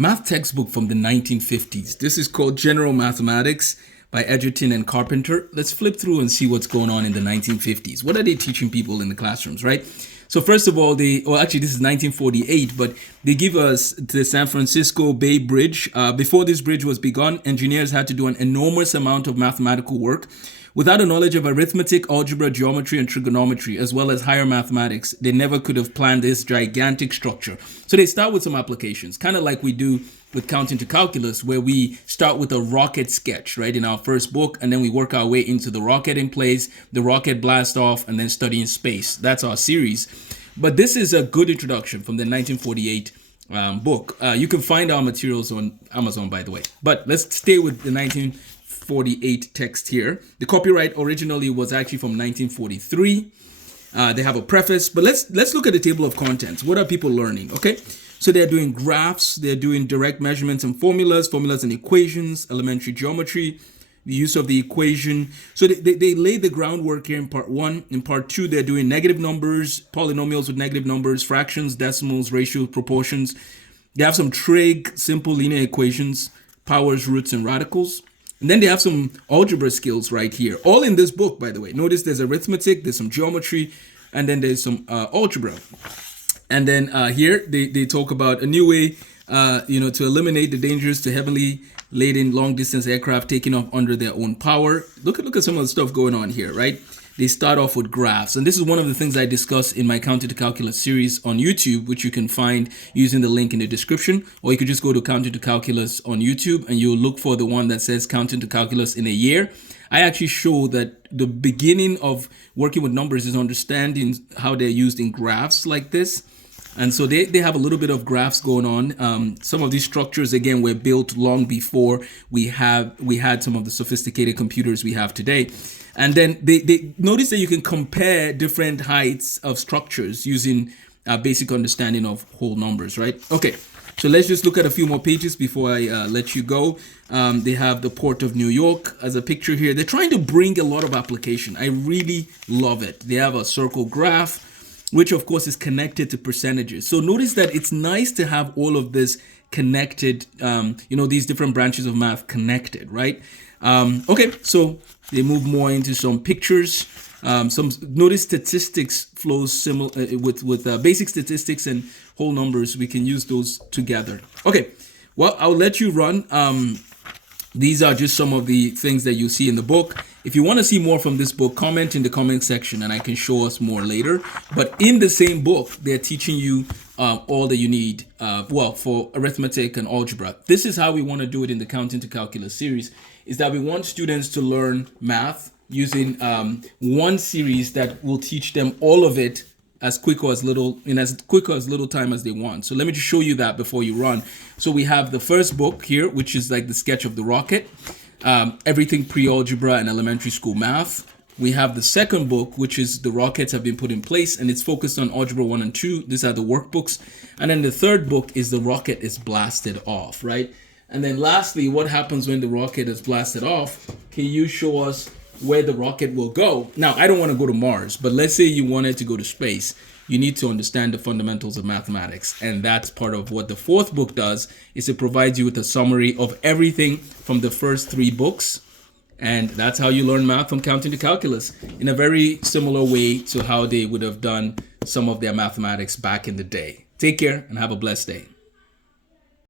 math textbook from the 1950s. This is called General Mathematics by Edgerton and Carpenter. Let's flip through and see what's going on in the 1950s. What are they teaching people in the classrooms, right? So first of all, actually this is 1948, but they give us the San Francisco Bay Bridge. Before this bridge was begun, engineers had to do an enormous amount of mathematical work. Without a knowledge of arithmetic, algebra, geometry, and trigonometry, as well as higher mathematics, they never could have planned this gigantic structure. So they start with some applications, kind of like we do with Counting to Calculus, where we start with a rocket sketch, right, in our first book, and then we work our way into the rocket in place, the rocket blast off, and then studying space. That's our series. But this is a good introduction from the 1948 book. You can find our materials on Amazon, by the way. But let's stay with the 1948 text here. The copyright originally was actually from 1943. They have a preface, but let's look at the table of contents. What are people learning? Okay, so they're doing graphs, they're doing direct measurements and formulas and equations, elementary geometry, the use of the equation. So they lay the groundwork here in part one. In part two, they're doing negative numbers, polynomials with negative numbers, fractions, decimals, ratios, proportions. They have some trig, simple linear equations, powers, roots, and radicals. And then they have some algebra skills right here, all in this book, by the way. Notice there's arithmetic, there's some geometry, and then there's some algebra. And then here they talk about a new way, to eliminate the dangers to heavily laden long distance aircraft taking off under their own power. Look at some of the stuff going on here, right? They start off with graphs. And this is one of the things I discuss in my Counting to Calculus series on YouTube, which you can find using the link in the description. Or you could just go to Counting to Calculus on YouTube and you'll look for the one that says Counting to Calculus in a year. I actually show that the beginning of working with numbers is understanding how they're used in graphs like this. And so they have a little bit of graphs going on. Some of these structures, again, were built long before we had some of the sophisticated computers we have today. And then they notice that you can compare different heights of structures using a basic understanding of whole numbers, right? Okay, so let's just look at a few more pages before I let you go. They have the Port of New York as a picture here. They're trying to bring a lot of application. I really love it. They have a circle graph, which of course is connected to percentages. So notice that it's nice to have all of this connected, these different branches of math connected, right? Okay, so they move more into some pictures. Notice statistics flows similar with basic statistics and whole numbers. We can use those together. Okay, well, I'll let you run. These are just some of the things that you see in the book. If you want to see more from this book, comment in the comment section and I can show us more later. But in the same book, they're teaching you all that you need, for arithmetic and algebra. This is how we want to do it in the Counting to Calculus series, is that we want students to learn math using one series that will teach them all of it as quick or as little time as they want. So let me just show you that before you run. So we have the first book here, which is like the sketch of the rocket, everything pre-algebra and elementary school math. We have the second book, which is the rockets have been put in place and it's focused on algebra 1 and 2. These are the workbooks. And then the third book is the rocket is blasted off, right? And then lastly, what happens when the rocket is blasted off? Can you show us where the rocket will go? Now, I don't want to go to Mars, but let's say you wanted to go to space. You need to understand the fundamentals of mathematics. And that's part of what the fourth book does, is it provides you with a summary of everything from the first 3 books. And that's how you learn math from Counting to Calculus, in a very similar way to how they would have done some of their mathematics back in the day. Take care and have a blessed day.